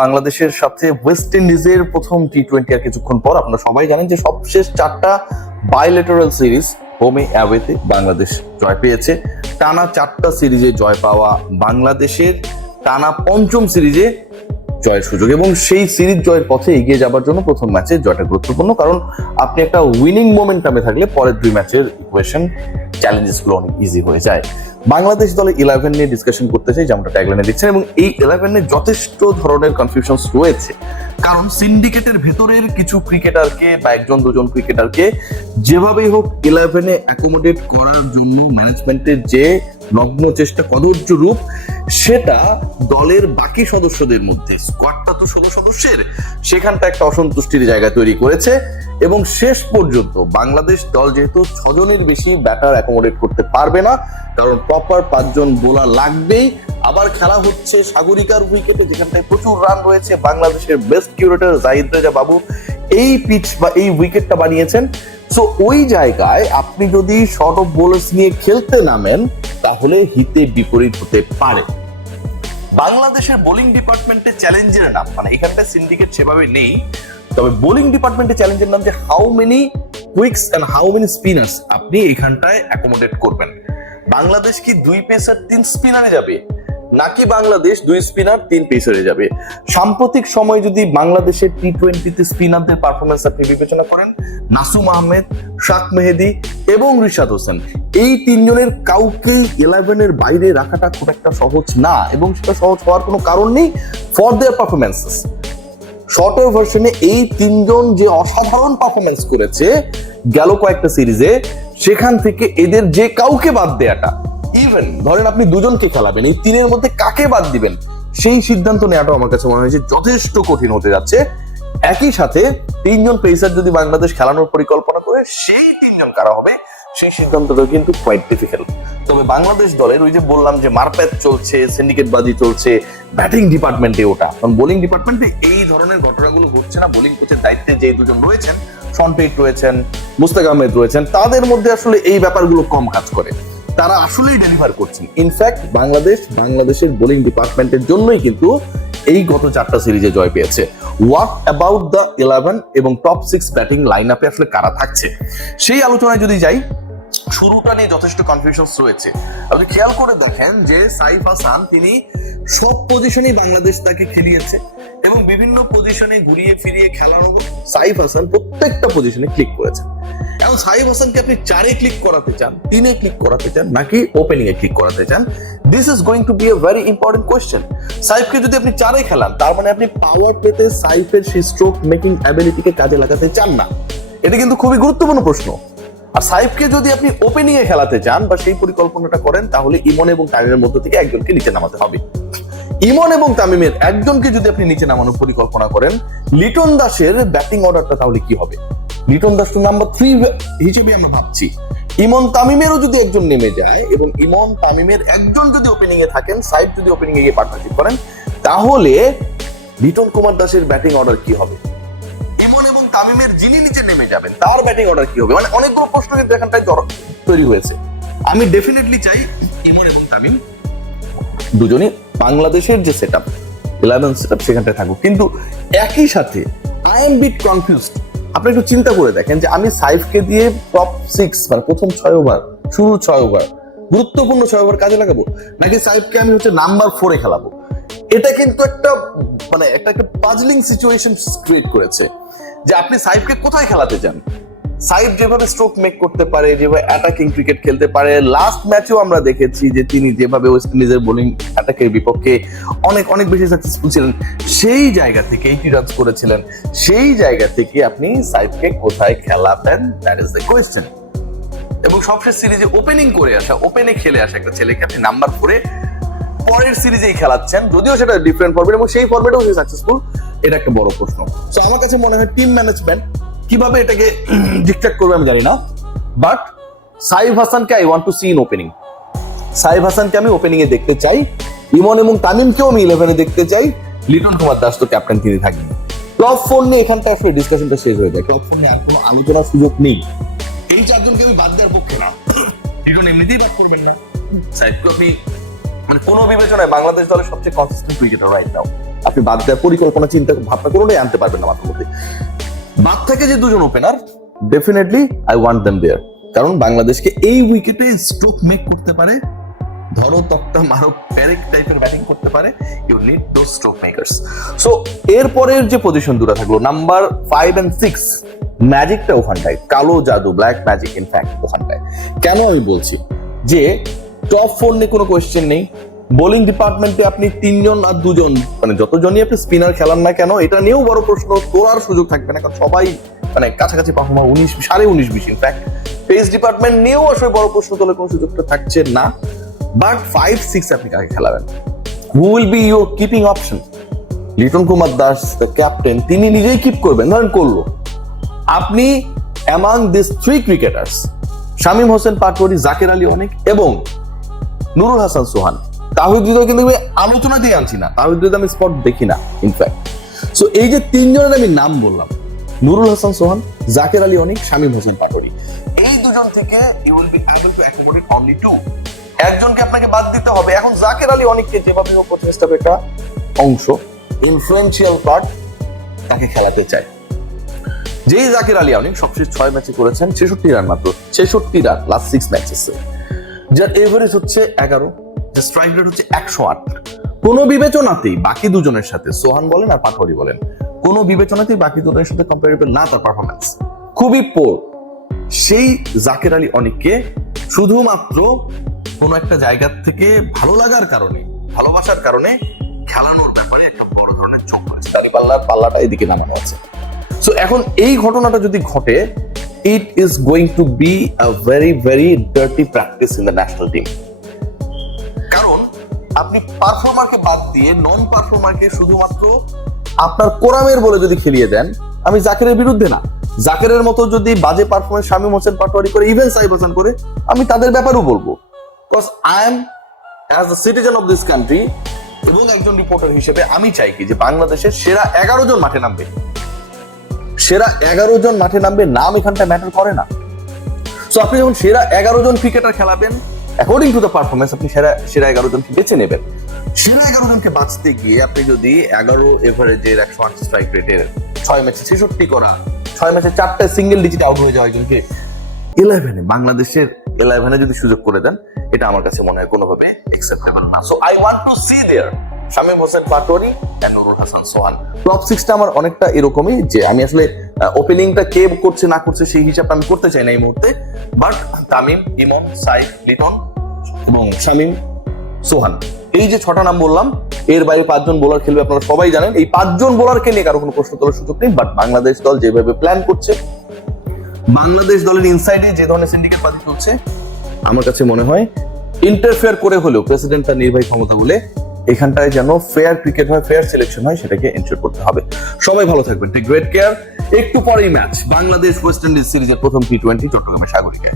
বাংলাদেশের সাথে ওয়েস্ট ইন্ডিজের প্রথম টি-20 আর কিছুক্ষণ পর আপনারা সবাই জানেন যে সবশেষ 4টা বাইলেটারাল সিরিজ হোমে অ্যাওয়েতে বাংলাদেশ জয় পেয়েছে। টানা 4টা সিরিজে জয় পাওয়া বাংলাদেশের টানা 5ম সিরিজে জয়ের সুযোগ, এবং সেই সিরিজ জয়ের পথে এগিয়ে যাবার জন্য প্রথম ম্যাচে জয়টা গুরুত্বপূর্ণ, কারণ আপনি একটা উইনিং মোমেন্টামে থাকলে পরের 2 ম্যাচের ইকুয়েশন চ্যালেঞ্জেস গুলো অনেক ইজি হয়ে যায়। বাংলাদেশ দলে 11 নিয়ে ডিসকাশন করতে চাই, যেমনটা ট্যাগলাইনে দেখছেন, এবং এই 11 যথেষ্ট ধরনের কনফিউশনস রয়েছে, কারণ সিন্ডিকেটের ভেতরের কিছু ক্রিকেটারকে বা 1-2 ক্রিকেটারকে যেভাবেই হোক 11-এ অ্যাকোমোডেট করার জন্য ম্যানেজমেন্টের যে নগ্ন চেষ্টা, কদর্য রূপ, সেটা দলের বাকি সদস্যদের মধ্যে, স্কোয়াডটা তো 16 সদস্যের, সেখানটা একটা অসন্তুষ্টির জায়গা তৈরি করেছে। এবং শেষ পর্যন্ত বাংলাদেশ দল যেহেতু 6 জনের বেশি ব্যাটার অ্যাকোমোডেট করতে পারবে না, কারণ প্রপার 5 জন বোলার লাগবেই। আবার খেলা হচ্ছে সাগরিকার উইকেটে, যেখানটায় প্রচুর রান রয়েছে। বাংলাদেশের বেস্ট কিউরেটর জাহিদ রেজা বাবু এই পিচ বা এই উইকেটটা বানিয়েছেন। সো ওই জায়গায় আপনি যদি শর্ট অফ বোলার্স নিয়ে খেলতে নামেন, তাহলে হিতে বিপরীত হতে পারে। বাংলাদেশের বোলিং ডিপার্টমেন্টে চ্যালেঞ্জের নাম, মানে এখানটায় সিন্ডিকেট সেভাবে নেই, তবে বোলিং ডিপার্টমেন্টে চ্যালেঞ্জের নাম যে how many quicks and how many spinners আপনি এখানটায় অ্যাকোমোডেট করবেন। বাংলাদেশ কি 2 পেসার 3 স্পিনারে যাবে, নাকি বাংলাদেশ 2 স্পিনার 3 পেসারে যাবে? সাম্প্রতিক সময় যদি বাংলাদেশের টি-20তে স্পিনারদের পারফরমেন্স আপনি বিবেচনা করেন, নাসুম আহমেদ, শাক মেহেদি এবং রিশাদ হোসেন, এই 3 জনের কাউকেই 11-এর বাইরে রাখাটা খুব একটা সহজ না, এবং সেটা সহজ হওয়ার কোনো কারণ নেই ফর দেয়ার পারফরমেন্সেস। শর্টের ভার্সনে এই 3 জন যে অসাধারণ পারফরমেন্স করেছে গেল কয়েকটা সিরিজে, সেখান থেকে এদের যে কাউকে বাদ দেয়াটা, ইভেন ধরেন আপনি 2 জনকে খেলাবেন, এই 3-এর মধ্যে কাকে বাদ দিবেন সেই সিদ্ধান্ত নেওয়াটা আমার কাছে মনে হয়েছে যথেষ্ট কঠিন হতে যাচ্ছে। একই সাথে 3 জন পেসার যদি বাংলাদেশ খেলানোর পরিকল্পনা করে, সেই 3 জন কারা হবে সেই সিদ্ধান্তটা কিন্তু কোয়াইট ডিফিকাল্ট। তবে বাংলাদেশ দলের ওই যে বললাম যে মারপ্যাচ চলছে, সিন্ডিকেট বাজি চলছে ব্যাটিং ডিপার্টমেন্টে, ওটা কারণ বোলিং ডিপার্টমেন্টে এই ধরনের ঘটনাগুলো ঘটছে না। বোলিং কোচের দায়িত্বে যে 2 জন রয়েছেন, শন পেইট রয়েছেন, মুস্তাক আহমেদ রয়েছেন, তাদের মধ্যে আসলে এই ব্যাপারগুলো কম কাজ করে, তারা আসলেই ডেলিভার করছেন। ইনফ্যাক্ট বাংলাদেশের বোলিং ডিপার্টমেন্টের জন্যই কিন্তু এই গত 4টা সিরিজে জয় পেয়েছে। হোয়াট অ্যাবাউট দ্য 11 এবং টপ 6 ব্যাটিং লাইন আপে আসলে কারা থাকছে সেই আলোচনায় যদি যাই, শুরুটা নিয়ে যথেষ্ট কনফিউশন রয়েছে। আপনি খেয়াল করে দেখেন যে সাইফ হাসান, তিনি সব পজিশনেই বাংলাদেশ তাকে খেলিয়েছে এবং বিভিন্ন পজিশনে ঘুরিয়ে ফিরিয়ে খেলানো সাইফ হাসান প্রত্যেকটা পজিশনে ক্লিক করেছে। এখন সাইফ হাসানকে আপনি 4-এ ক্লিক করাতে চান, 3-এ ক্লিক করাতে চান, নাকি ওপেনিং এ ক্লিক করাতে চান, this is going to be a very important question. সাইফকে যদি আপনি 4-এ খেলান, তার মানে আপনি পাওয়ার প্লেতে সাইফের সেই স্ট্রোক মেকিং অ্যাবিলিটিকে কাজে লাগাতে চান না। এটা কিন্তু খুবই গুরুত্বপূর্ণ প্রশ্ন। আর সাইফকে যদি আপনি ওপেনিং এ খেলাতে চান বা সেই পরিকল্পনাটা করেন, তাহলে ইমন এবং তামিমের মধ্য থেকে একজনকে নিচে নামাতে হবে। ইমন এবং তামিমের একজনকে যদি আপনি নিচে নামানোর পরিকল্পনা করেন, লিটন দাসের ব্যাটিং অর্ডারটা তাহলে কি হবে? লিটন দাস তো নাম্বার 3 হিসেবে আমরা ভাবছি। ইমন তামিমেরও যদি একজন নেমে যায় এবং ইমন তামিমের একজন যদি ওপেনিং এ থাকেন, সাইফ যদি ওপেনিং এ গিয়ে পার্টনারশিপ করেন, তাহলে লিটন কুমার দাসের ব্যাটিং অর্ডার কি হবে? ইমন এবং তামিমের যিনি নিচে নেমে যাবেন, তার ব্যাটিং অর্ডার কি হবে? মানে অনেকগুলো প্রশ্ন কিন্তু এখানটায় তৈরি হয়েছে। আমি ডেফিনেটলি চাই ইমন এবং তামিম দুজনই বাংলাদেশের যে সেটআপ 11 সেটআপ সেখানটায় থাকুক, কিন্তু একই সাথে আই এম বিট কনফিউজড। আপনি একটু চিন্তা করে দেখেন যে আমি সাইফকে দিয়ে টপ 6 মানে প্রথম 6 ওভার, শুরু 6 ওভার, গুরুত্বপূর্ণ 6 ওভার কাজে লাগাবো, নাকি সাইফকে আমি নাম্বার 4-এ খেলাবো? এটা কিন্তু একটা পাজলিং সিচুয়েশন ক্রিয়েট করেছে যে আপনি সাইফকে কোথায় খেলাতে চান। সাইফ যেভাবে স্ট্রোক মেক করতে পারে, যেভাবে অ্যাটাকিং ক্রিকেট খেলতে পারে, লাস্ট ম্যাচেও আমরা দেখেছি যে তিনি যেভাবে ওয়েস্ট ইন্ডিজের বোলিং অ্যাটাকের বিপক্ষে অনেক বেশি সাকসেসফুল ছিলেন, সেই জায়গা থেকে 80 রান করেছিলেন, সেই জায়গা থেকে আপনি সাইফকে কোথায় খেলাবেন, দ্যাট ইজ দ্য কোয়েশ্চেন। এবং সবশেষ সিরিজে ওপেনিং করে আসা, ওপেনে খেলে আসা একটা ছেলেকে আপনি নাম্বার 4-এ পরের সিরিজেই খেলাচ্ছেন, যদিও সেটা ডিফারেন্ট ফরম্যাট এবং সেই ফরম্যাটেও সে সাকসেসফুল, এটা একটা বড় প্রশ্ন। সো আমার কাছে মনে হয় টিম ম্যানেজমেন্ট কিভাবে এটাকে ঠিকঠাক করবে আমি জানি না, বাট সাইফ হাসানকে I want to see in opening. Saif হাসানকে আমি ওপেনিং এ দেখতে চাই, ইমন এবং তামিমকেও আমি 11-এ দেখতে চাই। লিটন কুমার দাস তো ক্যাপ্টেন, তিনি থাকবেন। টপ 4 নিয়ে এখানটা আসলে ডিসকাশনটা শেষ হয়ে যায়। টপ 4 নিয়ে আর কোনো আলোচনার সুযোগ নেই। এই 4 জনকে আমি বাদ দেওয়ার পক্ষে না। লিটন এমনিতেই বাদ করবেন না, সাইফকে আপনি মানে কোনো বিবেচনায় বাংলাদেশ দলের সবচেয়ে কনসিস্টেন্ট ক্রিকেটার রাইট নাও, আপনি বাদ দেওয়ার পরিকল্পনা চিন্তা ভাবনা কোনোটাই আনতে পারবেন না মাথার মধ্যে। বাদ থেকে যে দুজন opener, definitely I want them there, কারণ বাংলাদেশকে এই উইকেটে স্ট্রোক মেক করতে পারে, ধরো তক্তা মারো প্যারেক টাইপের ব্যাটিং করতে পারে, you need those stroke makers. So এরপরের যে পজিশন দুটো থাকলো নাম্বার 5 and 6, ম্যাজিকটা ওখানটায়, কালো জাদু, ব্ল্যাক ম্যাজিক ইনফ্যাক্ট ওখানটায়। কেন আমি বলছি যে টপ 4 নিয়ে কোনো কোয়েশ্চেন নেই। বোলিং ডিপার্টমেন্টে আপনি 3 জন আর 2 জন, মানে যতজনই আপনি স্পিনার খেলান না কেন, এটা নিয়েও বড় প্রশ্ন তোলার সুযোগ থাকবে না, কারণ সবাই মানে কাছাকাছি পারফর্মার 19-20 ইনফ্যাক্ট। পেস ডিপার্টমেন্ট নিয়েও আসলে বড় প্রশ্ন তোলার কোনো সুযোগটা থাকছে না। বাট 5-6 আপনি কাকে খেলাবেন? Who will be your keeping option? Liton Kumar Das the captain, তিনি নিজেই কিপ করবেন, ধরেন করলো। আপনি among this 3 cricketers, Shamim Hossain Patwari, Jaker Ali অনেক এবং নুরুল হাসান সোহান, তাহিদ হৃদয় কিন্তু আলোচনা দিয়ে আনছি না, তাহিদ হৃদয় আমি স্পট দেখি না ইনফ্যাক্ট। সো এই যে 3 জনের আমি নাম বললাম, নুরুল হাসান সোহান, জাকের আলী অনেক, শামীম হোসেন পাটোয়ারি, এই দুজন থেকে you will be able to accommodate only 2। একজনকে আপনাকে বাদ দিতে হবে। এখন জাকের আলী অনেককে যেভাবে হোক কোচিং স্টাফের একটা অংশ, ইনফ্লুয়েন্সিয়াল পার্ট, তাকে খেলাতে চায়। যেই জাকের আলী অনেক সবশেষ 6 ম্যাচে করেছেন 66 রান, মাত্র 66 রান লাস্ট 6 ম্যাচেসে, যার এভারেজ হচ্ছে 11, যে স্ট্রাইক রেট হচ্ছে 108। কোনো বিবেচনাতেই বাকি দুজনের সাথে, সোহান বলেন আর পাটোয়ারি বলেন, কোনো বিবেচনাতেই বাকি দুজনের সাথে কম্পারেবল না তার পারফরম্যান্স, খুবই পোর। সেই জাকের আলী অনেককে শুধুমাত্র কোন একটা জায়গা থেকে ভালো লাগার কারণে, ভালোবাসার কারণে খেলানোর ব্যাপারে একটা বড় ধরনের চোখ আছে, পাল্লাটা এদিকে নামানো আছে। সো এখন এই ঘটনাটা যদি ঘটে, it is going to be a very very dirty practice in the national team. কারণ আপনি পারফর্মারকে বাদ দিয়ে নন পারফর্মারকে শুধুমাত্র আপনার কোরামের বলে যদি খেলিয়ে দেন, আমি জাকেরের বিরুদ্ধে না, জাকেরের মতো যদি বাজে পারফরমেন্স শামীম হোসেন পাটোয়ারি করে, ইভেন সাইব হাসান করে, আমি তাদের ব্যাপারেও বলবো। Because I am as the citizen of this country এবং একজন রিপোর্টার হিসেবে আমি চাই কি যে বাংলাদেশের সেরা 11 জন মাঠে নামবে, সেরা 11 জন মাঠে নামবে, নাম এখানটা ম্যাটার করে না। সো আপনি যখন সেরা 11 জন ক্রিকেটার খেলাবেন, অ্যাকর্ডিং টু দ্য পারফরমেন্স আপনি সেরা 11 জনকে বেছে নেবেন। সেরা 11 জনকে বাঁচতে গিয়ে আপনি যদি 11 এভারেজের 108 স্ট্রাইক রেটের 6 ম্যাচে 66 করা, 6 ম্যাচে 4টা সিঙ্গেল ডিজিট আউট হয়ে যাওয়া একজনকে 11-এ, বাংলাদেশের 11-এ যদি সুযোগ করে দেন, এটা আমার কাছে মনে হয় কোনোভাবে অ্যাকসেপ্টেবল না। So I want to see there Shamim Hossain Patwari and Nurul Hasan Sohan. Top 6টা আমার অনেকটা এরকমই, যে আমি আসলে ওপেনিংটা কে করছে না করছে সেই হিসাবটা আমি করতে চাই না এই মুহূর্তে। বাট তামিম, ইমন, সাইফ, লিটন এবং শামীম, সোহান, এই যে 6টা নাম বললাম, এর বাইরে 5 জন বোলার খেলবে, আপনারা সবাই জানেন। এই 5 জন বোলারকে নিয়ে কারো কোনো প্রশ্ন তোলার সুযোগ নেই। বাট বাংলাদেশ দল যেভাবে প্ল্যান করছে, বাংলাদেশ দলের ইনসাইডে যে ধরনের সিন্ডিকেট বাজি চলছে, আমার কাছে মনে হয় ইন্টারফেয়ার করে হলেও প্রেসিডেন্ট তার নির্বাহী ক্ষমতা বলে এখানটায় যেন ফেয়ার ক্রিকেট হয়, ফেয়ার সিলেকশন হয়, সেটাকে এনশিওর করতে হবে। সবাই ভালো থাকবেন, টেক গ্রেট কেয়ার। একটু পরেই ম্যাচ, বাংলাদেশ ওয়েস্ট ইন্ডিজ সিরিজের প্রথম T20 চট্টগ্রামের সাগরিকে।